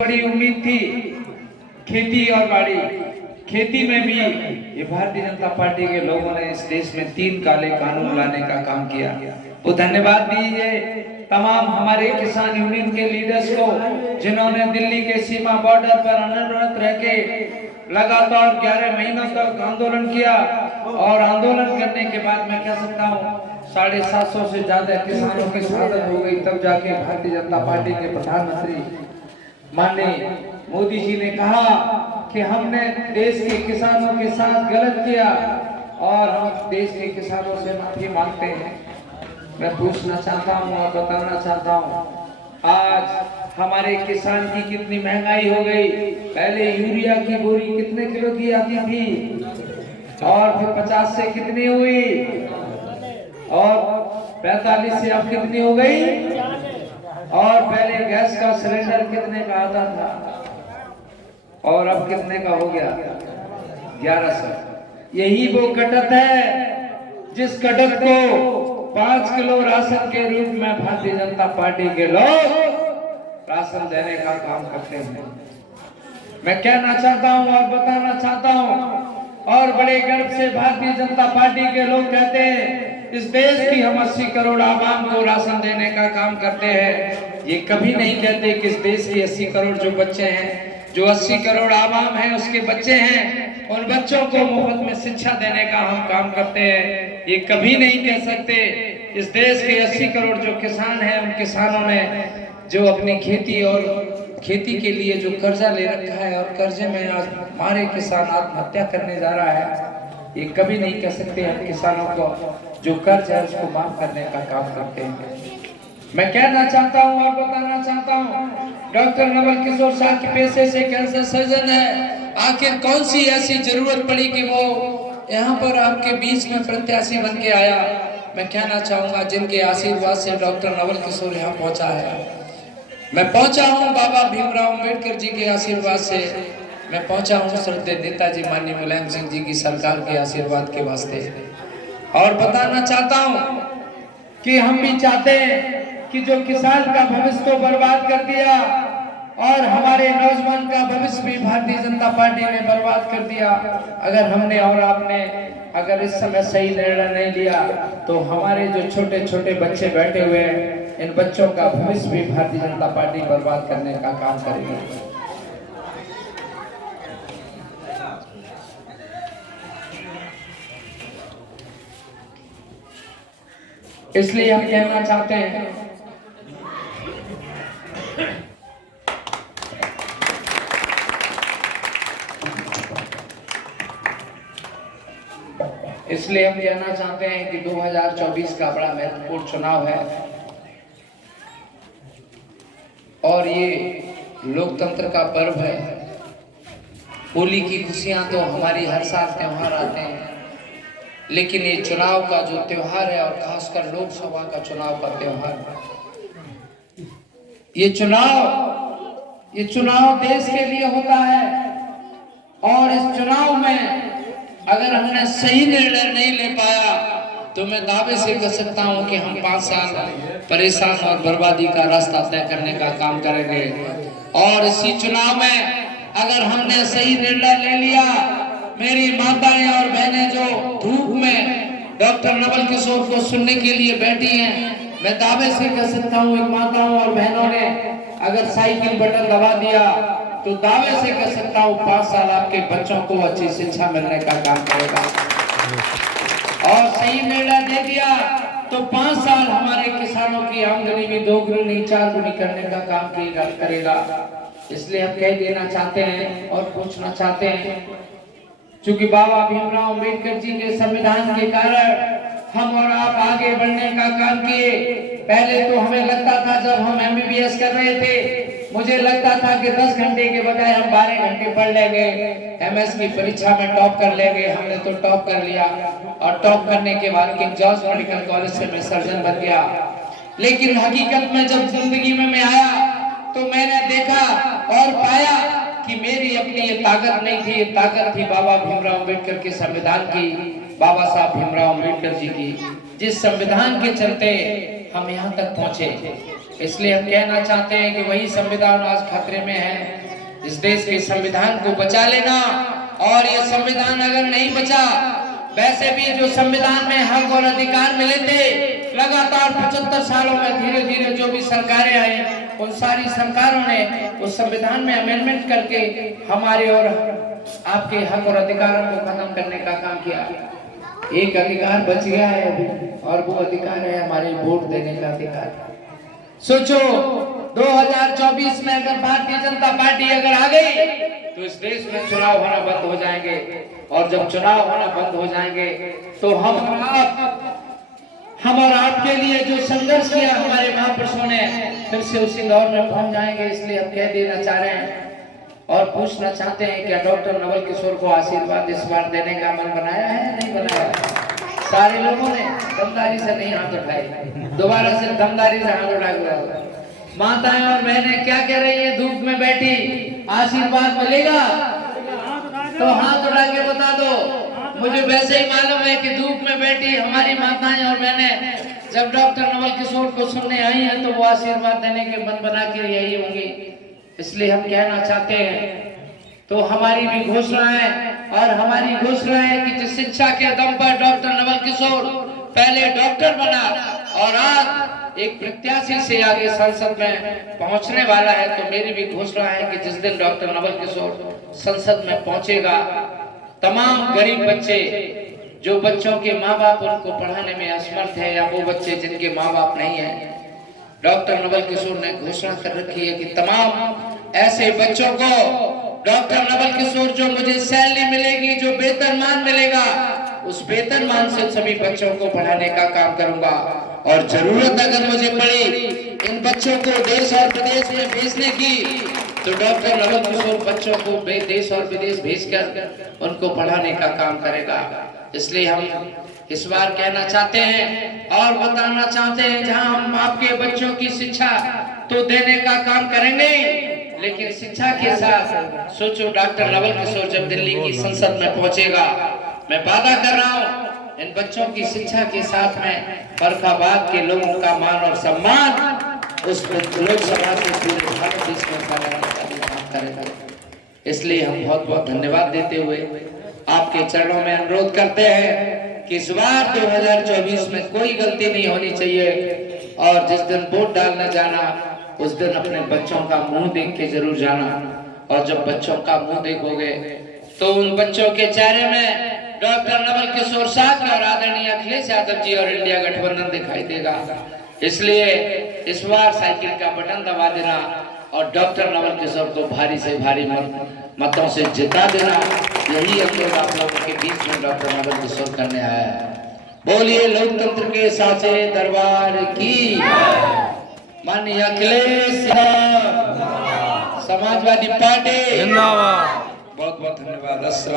बड़ी उम्मीद थी खेती और बाड़ी। खेती में भी ये भारतीय जनता पार्टी के लोगों ने इस देश में 3 काले कानून लाने का काम किया। वो धन्यवाद दीजिए तमाम हमारे किसान यूनियन के लीडर्स को, जिन्होंने दिल्ली के सीमा बॉर्डर पर अनवरत रह के लगातार 11 महीनों तक आंदोलन किया। और आंदोलन करने के बाद मैं कह सकता हूँ 750 से ज्यादा किसानों की शहादत हो गई। तब जाके भारतीय जनता पार्टी के प्रधानमंत्री माननीय मोदी जी ने कहा कि हमने देश के किसानों के साथ गलत किया और हम देश के किसानों से माफी मांगते हैं। मैं पूछना चाहता हूं और बताना चाहता हूं, आज हमारे किसान की कितनी महंगाई हो गई। पहले यूरिया की बोरी कितने किलो की आती थी और फिर 50 से कितनी हुई और 45 से अब कितनी हो गई। और पहले गैस का सिलेंडर कितने का आता था और अब कितने का हो गया, 1100। यही वो कटत है जिस कटत को 5 किलो राशन के रूप में भारतीय जनता पार्टी के लोग राशन देने का काम करते हैं। मैं कहना चाहता हूं और बताना चाहता हूं और बड़े गर्व से भारतीय जनता पार्टी के लोग कहते हैं इस देश की हम 80 करोड़ आवाम को राशन देने का काम करते हैं। ये कभी नहीं कहते कि इस देश की 80 करोड़ जो बच्चे हैं, जो 80 करोड़ आवाम हैं उसके बच्चे हैं, उन बच्चों को मुफ्त में शिक्षा देने का हम काम करते हैं। ये कभी नहीं कह सकते इस देश के 80 करोड़ जो किसान हैं, उन किसानों ने जो अपनी खेती और खेती के लिए जो कर्जा ले रखा है और कर्जे में आज हमारे किसान आत्महत्या करने जा रहा है, ये कभी नहीं कह सकते हम किसानों को जो कर्ज है उसको माफ करने का काम करते हैं। मैं कहना चाहता हूं और बताना चाहता हूं, डॉक्टर नवल किशोर शाह के पेशे से कैंसर सर्जन है। आखिर कौन सी ऐसी जरूरत पड़ी कि वो यहाँ पर आपके बीच में प्रत्याशी बन के आया। मैं कहना चाहूंगा जिनके आशीर्वाद से डॉक्टर नवल किशोर यहाँ पहुंचा है। मैं पहुंचा हूँ बाबा भीमराव अम्बेडकर जी के आशीर्वाद से। मैं पहुंचा हूँ श्रद्धेय नेताजी माननीय मुलायम सिंह जी की सरकार के आशीर्वाद के वास्ते। और बताना चाहता हूँ कि हम भी चाहते हैं कि जो किसान का भविष्य तो बर्बाद कर दिया और हमारे नौजवान का भविष्य भी भारतीय जनता पार्टी ने बर्बाद कर दिया। अगर हमने और आपने अगर इस समय सही निर्णय नहीं लिया तो हमारे जो छोटे छोटे बच्चे बैठे हुए हैं, इन बच्चों का भविष्य भी भारतीय जनता पार्टी बर्बाद करने का काम करेगी। इसलिए हम कहना चाहते हैं कि 2024 का बड़ा महत्वपूर्ण चुनाव है और ये लोकतंत्र का पर्व है। होली की खुशियां तो हमारी हर साल त्योहार आते हैं, लेकिन ये चुनाव का जो त्योहार है और खासकर लोकसभा का चुनाव का त्योहार है, ये चुनाव देश के लिए होता है। और इस चुनाव में अगर हमने सही निर्णय नहीं ले पाया तो मैं दावे से कह सकता हूं कि हम 5 साल परेशान और बर्बादी का रास्ता तय करने का काम करेंगे। और इसी चुनाव में अगर हमने सही निर्णय ले लिया, मेरी माताएं और बहनें जो धूप में डॉक्टर नवल किशोर को सुनने के लिए बैठी हैं, मैं दावे से कह सकता हूं इन माताओं और बहनों ने अगर साइकिल बटन दबा दिया तो दावे से कह सकता हूं 5 साल आपके बच्चों को अच्छी शिक्षा मिलने का काम करेगा। और सही निर्णय दे दिया तो 5 साल हमारे किसानों की आमदनी भी 2 गुनी 4 गुनी करने का काम करेगा। इसलिए हम कह देना चाहते हैं और पूछना चाहते हैं, क्योंकि बाबा भीमराव अम्बेडकर जी के संविधान के कारण हम और आप आगे बढ़ने का काम किए। पहले तो हमें लगता था, जब हम MBBS कर रहे थे, मुझे लगता था कि 10 घंटे के बजाय हम 12 घंटे पढ़ लेंगे, MS की परीक्षा में टॉप कर लेंगे। हमने तो टॉप कर लिया और टॉप करने के बाद किंग जॉर्ज मेडिकल कॉलेज से मैं सर्जन बन गया। लेकिन हकीकत में जब जिंदगी में मैं आया तो मैंने देखा और पाया कि मेरी अपनी ये ताकत नहीं थी, ये ताकत थी बाबा भीमराव अम्बेडकर के संविधान की, बाबा साहब भीमराव अम्बेडकर जी की, जिस संविधान के चलते हम यहाँ तक पहुंचे। इसलिए हम कहना चाहते हैं कि वही संविधान आज खतरे में है। इस देश के संविधान को बचा लेना, और ये संविधान अगर नहीं बचा, वैसे भी जो संविधान में हक और अधिकार मिले थे, लगातार 75 सालों में धीरे धीरे जो भी सरकारें आई, उन सारी सरकारों ने उस संविधान में अमेंडमेंट करके हमारे और आपके हक और अधिकारों को खत्म करने का काम किया। एक अधिकार बच गया है अभी, और वो अधिकार है हमारे वोट देने का अधिकार। सोचो 2024 में अगर भारतीय जनता पार्टी अगर आ गई तो इस देश में चुनाव होना बंद हो जाएंगे, और जब चुनाव होना बंद हो जाएंगे तो हम और आपके लिए जो संघर्ष किया हमारे महापुरुषों ने, फिर से उसी दौर में पहुंच जाएंगे। इसलिए हम कह देना चाह रहे हैं और पूछना चाहते हैं, क्या डॉक्टर नवल किशोर को आशीर्वाद इस बार देने का मन बनाया है या नहीं बनाया? सारे लोगों ने दमदारी से नहीं हाथ उठाए, दोबारा से दमदारी से हाथ उठा। माताएं और बहनें क्या कह रही है? धूप में बैठी, आशीर्वाद मिलेगा तो हाथ उठा के बता दो। मुझे वैसे ही मालूम है कि धूप में बैठी हमारी माताएं और बहनें जब डॉक्टर नवल किशोर को सुनने आई हैं तो वो आशीर्वाद देने के मन बना के यही होंगी। इसलिए हम कहना चाहते हैं, तो हमारी भी घोषणा है, और हमारी घोषणा है कि जिस शिक्षा के दम पर डॉक्टर नवल किशोर पहले डॉक्टर बना और आज एक प्रत्याशी से आगे संसद में पहुंचने वाला है, तो मेरी भी घोषणा है कि जिस दिन डॉक्टर नवल किशोर संसद में पहुंचेगा, तमाम गरीब बच्चे, जो बच्चों के माँ बाप उनको पढ़ाने में असमर्थ है, या वो बच्चे जिनके माँ बाप नहीं है, डॉक्टर नवल किशोर ने घोषणा कर रखी है कि तमाम ऐसे बच्चों को डॉक्टर नवल किशोर जो मुझे सैलरी मिलेगी, जो वेतनमान मिलेगा, उस वेतनमान से सभी बच्चों को पढ़ाने का काम करूंगा। और जरूरत अगर मुझे पड़ी इन बच्चों को देश और विदेश में भेजने की, तो डॉक्टर नवल किशोर बच्चों को देश और विदेश भेजकर उनको पढ़ाने का काम करेगा। इसलिए हम इस बार कहना चाहते हैं और बताना चाहते हैं, जहां हम आपके बच्चों की शिक्षा तो देने का काम करेंगे, लेकिन शिक्षा के साथ सोचो डॉक्टर नवल किशोर जब दिल्ली की संसद में पहुंचेगा, मैं वादा कर रहा हूं इन बच्चों की शिक्षा के साथ में फर्रुखाबाद के लोगों का मान और सम्मान उस लोकसभा से पूरे भारत देश में फैलाने का काम करेगा। इसलिए हम बहुत बहुत धन्यवाद देते हुए आपके चरणों में अनुरोध करते हैं कि इस बार 2024 में कोई गलती नहीं होनी चाहिए, और जिस दिन वोट डालने जाना उस दिन अपने बच्चों का मुंह देख के जरूर जाना। और जब बच्चों का मुंह देखोगे तो उन बच्चों के चेहरे में डॉक्टर नवल किशोर साहब और आदरणीय अखिलेश यादव जी और इंडिया गठबंधन दिखाई देगा। इसलिए इस बार साइकिल का बटन दबा देना और डॉक्टर नवल किशोर को भारी से भारी मतों से जिता देना, यही अनुरोध आप लोगों के बीच में डॉक्टर नवल किशोर करने आया है। बोलिए लोकतंत्र के साचे दरबार की, माननीय अखिलेश समाजवादी पार्टी जिंदाबाद। बहुत बहुत धन्यवाद।